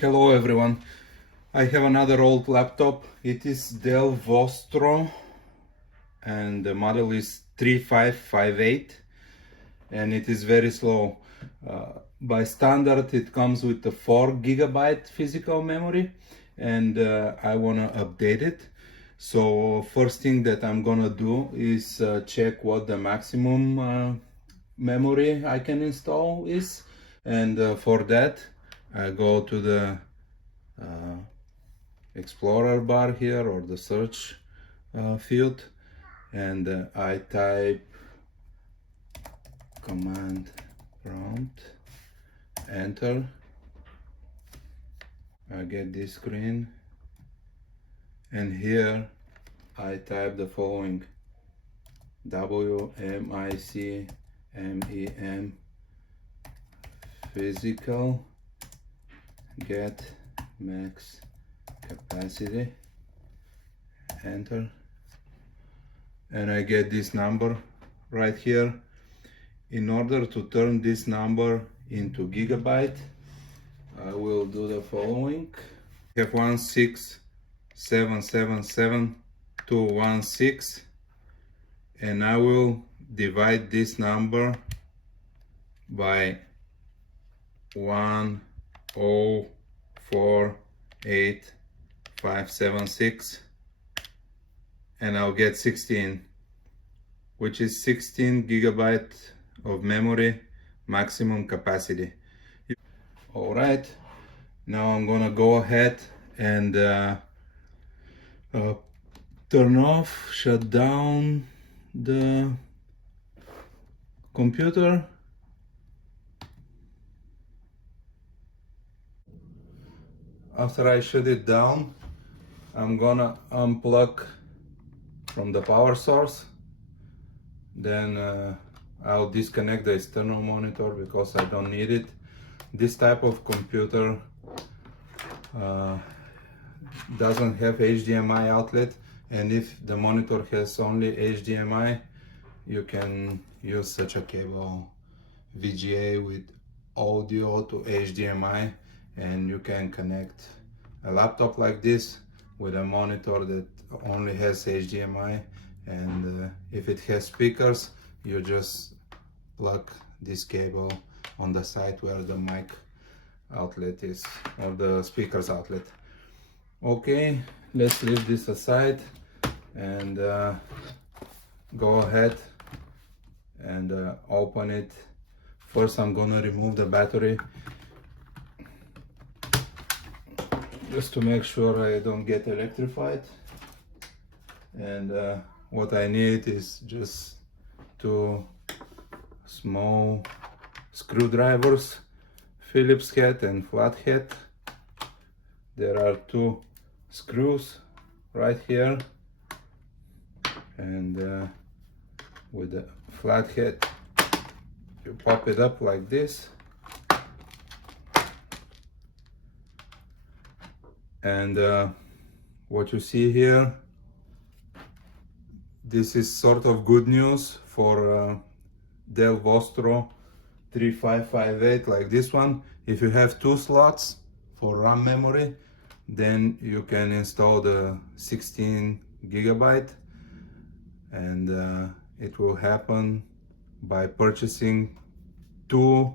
Hello everyone. I have another old laptop. It is Dell Vostro and the model is 3558 and it is very slow. By standard it comes with a 4 gigabyte physical memory and I want to update it. So first thing that I'm gonna do is check what the maximum memory I can install is, and for that I go to the Explorer bar here or the search field, and I type command prompt, enter. I get this screen, and here I type the following: WMICMEM physical get max capacity, enter, and I get this number right here. In order to turn this number into gigabyte, I will do the following. I have 16777 and I will divide this number by 1048576 and I'll get 16, which is 16 gigabyte of memory maximum capacity. All right, now I'm gonna go ahead and turn off, shut down the computer. After I shut it down, I'm gonna unplug from the power source. Then I'll disconnect the external monitor because I don't need it. This type of computer doesn't have HDMI outlet, and if the monitor has only HDMI, you can use such a cable VGA with audio to HDMI, and you can connect a laptop like this with a monitor that only has HDMI, and if it has speakers, you just plug this cable on the side where the mic outlet is, or the speakers outlet. Okay, let's leave this aside and go ahead and open it. First I'm gonna remove the battery just to make sure I don't get electrified, and what I need is just two small screwdrivers, Phillips head and flat head. There are two screws right here, and with the flat head you pop it up like this, and what you see here, this is sort of good news for Dell Vostro 3558 like this one. If you have two slots for RAM memory, then you can install the 16 gigabyte, and it will happen by purchasing two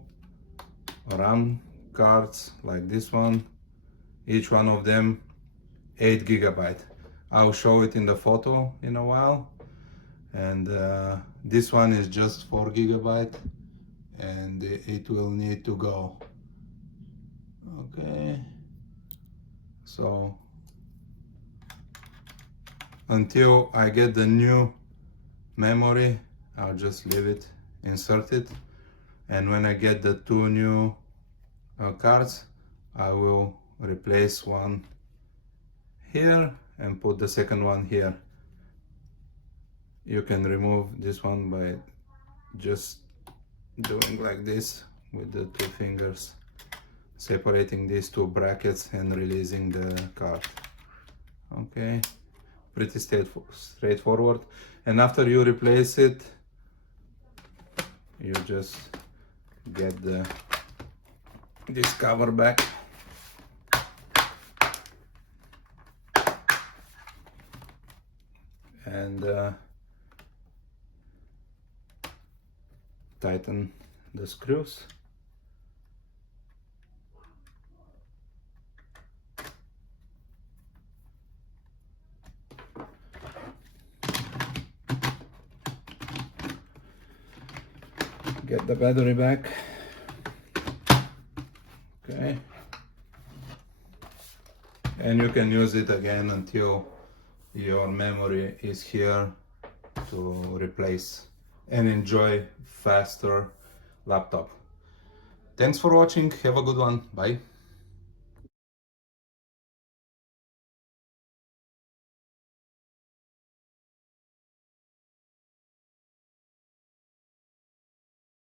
RAM cards like this one, each one of them 8 gigabyte. I'll show it in the photo in a while, and this one is just 4 gigabyte and it will need to go. Okay, so until I get the new memory, I'll just leave it inserted, and when I get the two new cards, I will replace one here and put the second one here. You can remove this one by just doing like this with the two fingers, separating these two brackets and releasing the card. Okay, pretty straightforward. And after you replace it, you just get this cover back and tighten the screws. Get the battery back. Okay. And you can use it again until your memory is here to replace and enjoy faster laptop. Thanks for watching. Have a good one. Bye.